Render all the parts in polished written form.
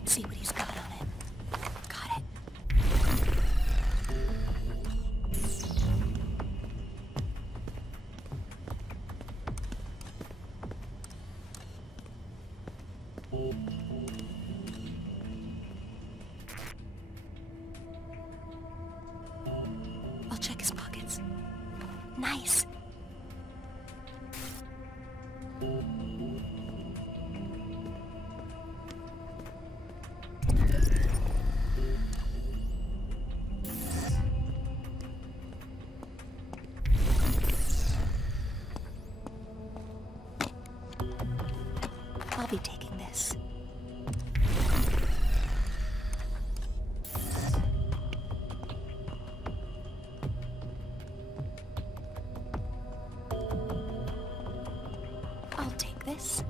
Let's see what he's got on him. Got it. I'll check his pockets. Nice. I'll be taking this. I'll take this.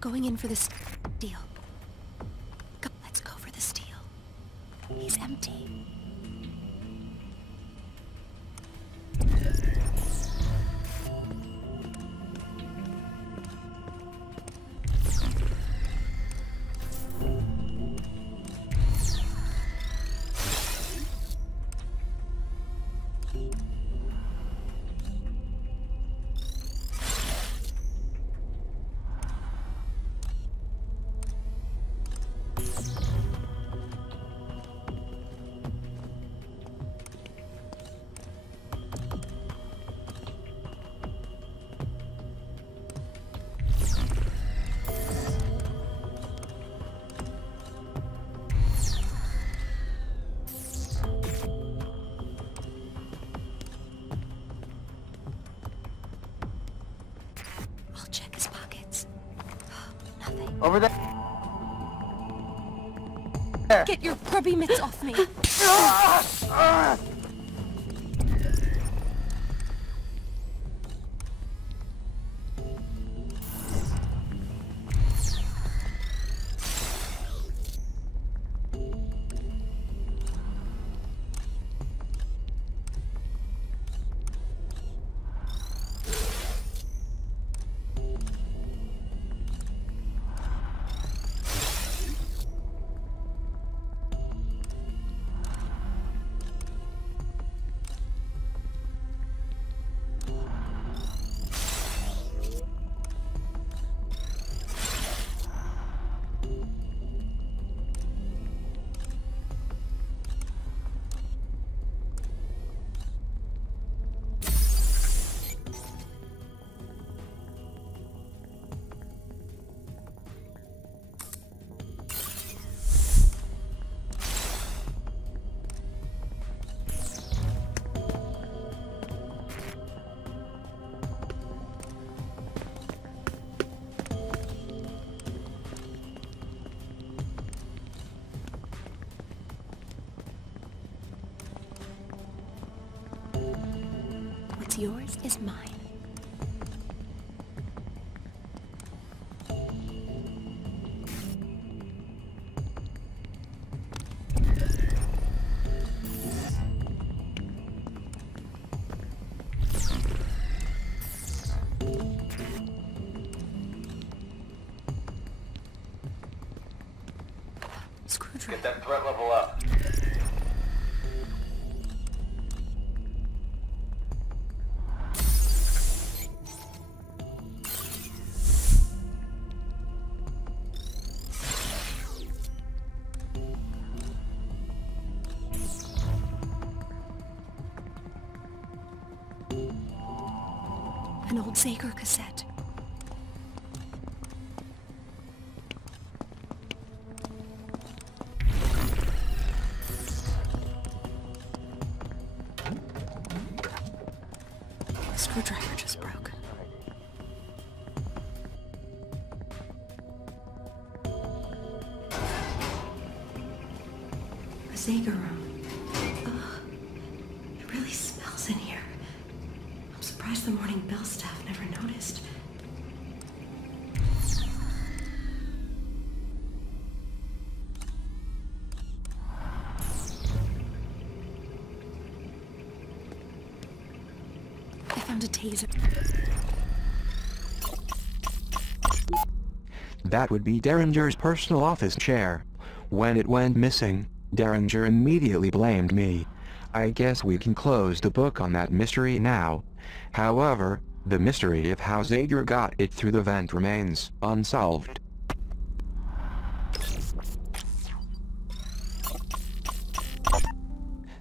Going in for the steal. Let's go for the steal. He's empty. Over there. Get your grubby mitts off me! What's yours is mine. Screwdriver. Get that threat level up. An old Zager cassette. The screwdriver just broke. Zager room. Ugh, it really smells in here. I'm surprised the morning bell staff never noticed. I found a taser. That would be Derringer's personal office chair. When it went missing, Derringer immediately blamed me. I guess we can close the book on that mystery now. However, the mystery of how Zager got it through the vent remains unsolved.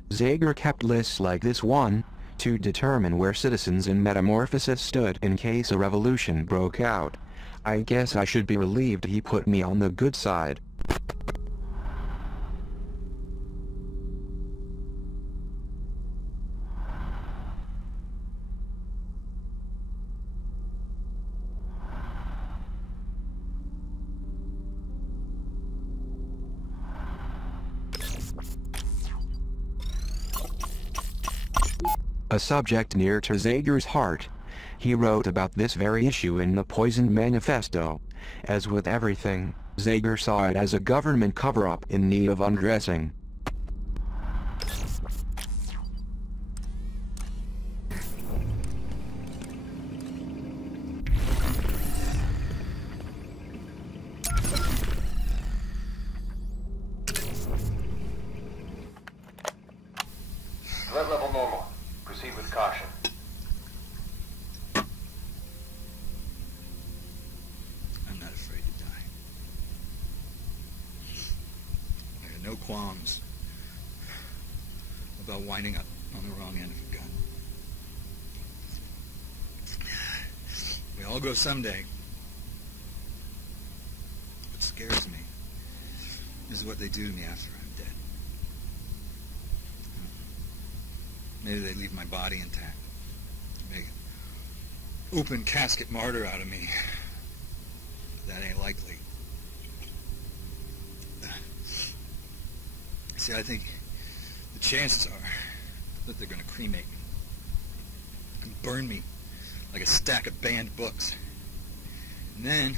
Zager kept lists like this one, to determine where citizens in Metamorphosis stood in case a revolution broke out. I guess I should be relieved he put me on the good side. A subject near to Zager's heart. He wrote about this very issue in the Poisoned Manifesto. As with everything, Zager saw it as a government cover-up in need of undressing. Threat level normal. Proceed with caution. I'm not afraid to die. I had no qualms about winding up on the wrong end of a gun. We all go someday. What scares me is what they do to me after I'm dead. Maybe they leave my body intact. Make an open casket martyr out of me. But that ain't likely. See, I think the chances are that they're going to cremate me and burn me like a stack of banned books. And then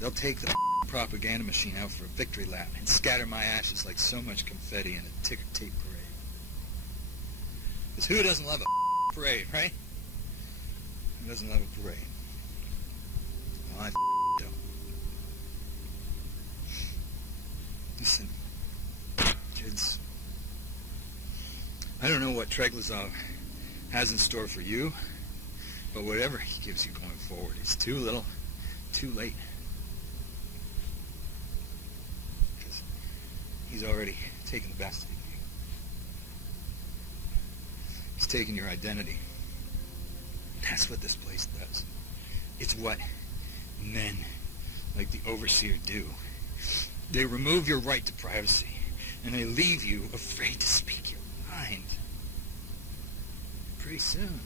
they'll take the propaganda machine out for a victory lap and scatter my ashes like so much confetti in a ticker tape parade. Because who doesn't love a parade, right? Who doesn't love a parade? Well, I don't. Listen, kids, I don't know what Treglazov has in store for you, but whatever he gives you going forward, it's too little, too late. Because he's already taken the best of you. He's taken your identity. That's what this place does. It's what men like the Overseer do. They remove your right to privacy, and they leave you afraid to speak your mind. Pretty soon,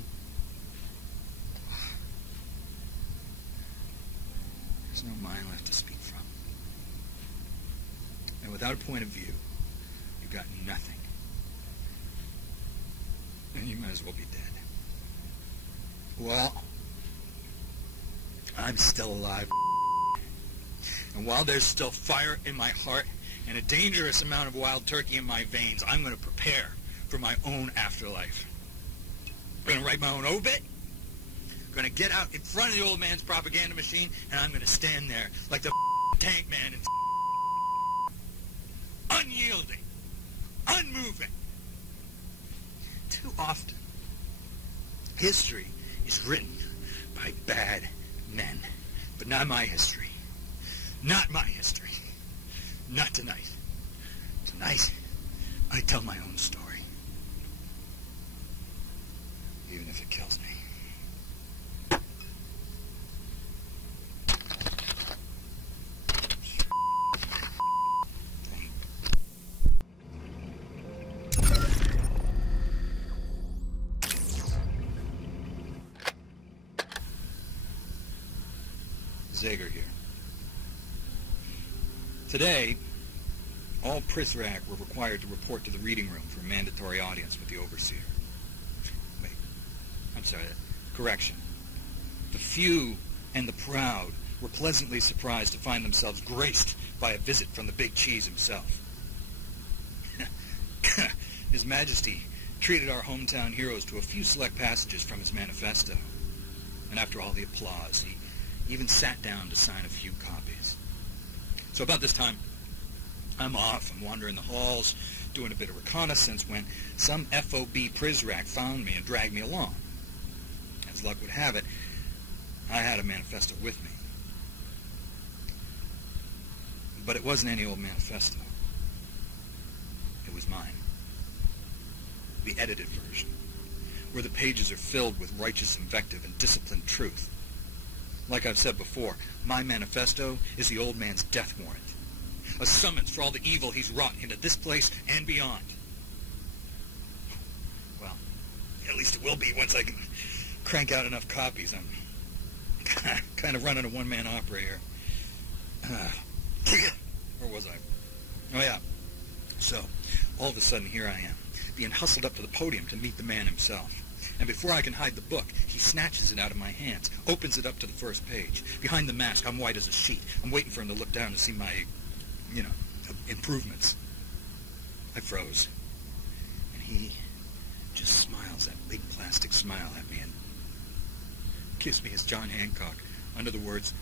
there's no mind left to speak from. And without a point of view, you've got nothing. And you might as well be dead. Well, I'm still alive. And while there's still fire in my heart and a dangerous amount of wild turkey in my veins, I'm going to prepare for my own afterlife. I'm going to write my own obit. I'm going to get out in front of the old man's propaganda machine, and I'm going to stand there like the tank man and unyielding, unmoving. Too often, history is written by bad men, but not my history. Not my history. Not tonight. Tonight, I tell my own story. Even if it kills me. Zager here. Today, All Prizrak were required to report to the reading room for a mandatory audience with the overseer. Wait, I'm sorry, correction. The few and the proud were pleasantly surprised to find themselves graced by a visit from the big cheese himself. His Majesty treated our hometown heroes to a few select passages from his manifesto. And after all the applause, he even sat down to sign a few copies. So about this time, I'm off. I'm wandering the halls, doing a bit of reconnaissance, when some FOB Prizrak found me and dragged me along. As luck would have it, I had a manifesto with me. But it wasn't any old manifesto. It was mine. The edited version, where the pages are filled with righteous invective and disciplined truth. Like I've said before, my manifesto is the old man's death warrant. A summons for all the evil he's wrought into this place and beyond. Well, at least it will be once I can crank out enough copies. I'm kind of running a one-man opera here. Where was I? Oh, yeah. So, all of a sudden, here I am, being hustled up to the podium to meet the man himself. And before I can hide the book, he snatches it out of my hands, opens it up to the first page. Behind the mask, I'm white as a sheet. I'm waiting for him to look down to see my, improvements. I froze. And he just smiles, that big plastic smile at me, and gives me his John Hancock under the words,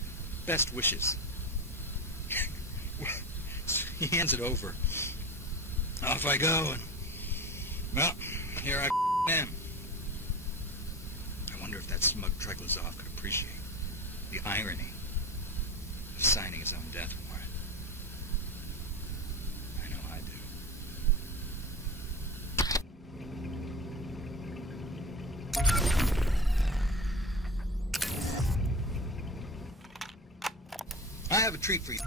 "Best wishes." He hands it over. Off I go, and, well, here I am. I wonder if that smug Triglazoff could appreciate the irony of signing his own death warrant. I know I do. I have a treat for you.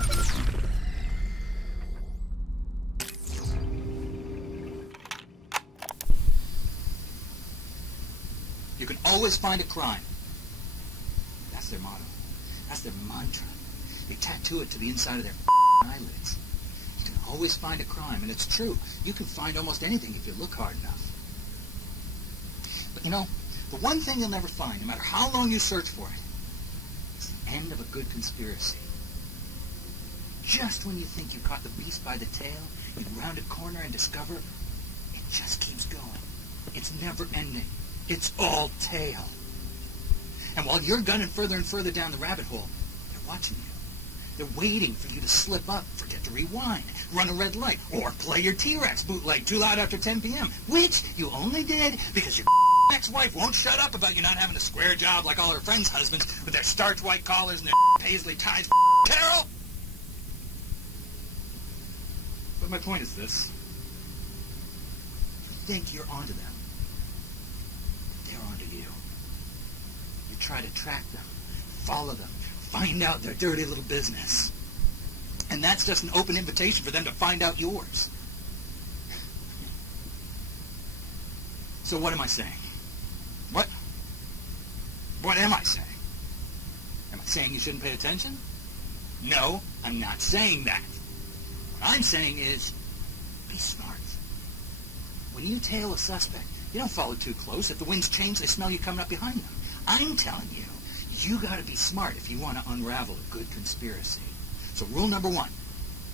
You can always find a crime. That's their motto. That's their mantra. They tattoo it to the inside of their eyelids. You can always find a crime, and it's true. You can find almost anything if you look hard enough. But the one thing you'll never find, no matter how long you search for it, is the end of a good conspiracy. Just when you think you caught the beast by the tail, you round a corner and discover it just keeps going. It's never ending. It's all tail. And while you're gunning further and further down the rabbit hole, they're watching you. They're waiting for you to slip up, forget to rewind, run a red light, or play your T-Rex bootleg too loud after 10 p.m., which you only did because your ex-wife won't shut up about you not having a square job like all her friends' husbands with their starch white collars and their paisley ties. Carol! But my point is this. You think you're onto them. You try to track them, follow them, find out their dirty little business. And that's just an open invitation for them to find out yours. So what am I saying? What am I saying? Am I saying you shouldn't pay attention? No, I'm not saying that. What I'm saying is, be smart. When you tail a suspect, you don't follow too close. If the winds change, they smell you coming up behind them. I'm telling you, you got to be smart if you want to unravel a good conspiracy. So rule number 1,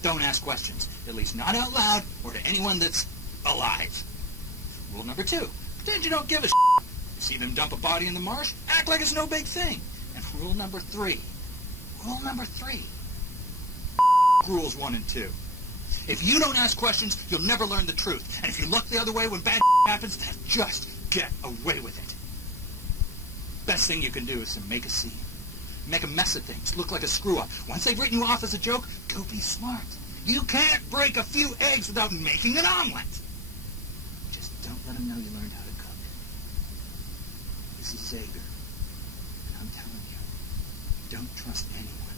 don't ask questions, at least not out loud or to anyone that's alive. Rule number 2, pretend you don't give a shit. You see them dump a body in the marsh, act like it's no big thing. And rule number 3, rules 1 and 2. If you don't ask questions, you'll never learn the truth. And if you look the other way when bad happens, just get away with it. Best thing you can do is to make a scene. Make a mess of things. Look like a screw-up. Once they've written you off as a joke, go be smart. You can't break a few eggs without making an omelet. Just don't let them know you learned how to cook. This is Zager. And I'm telling you, don't trust anyone.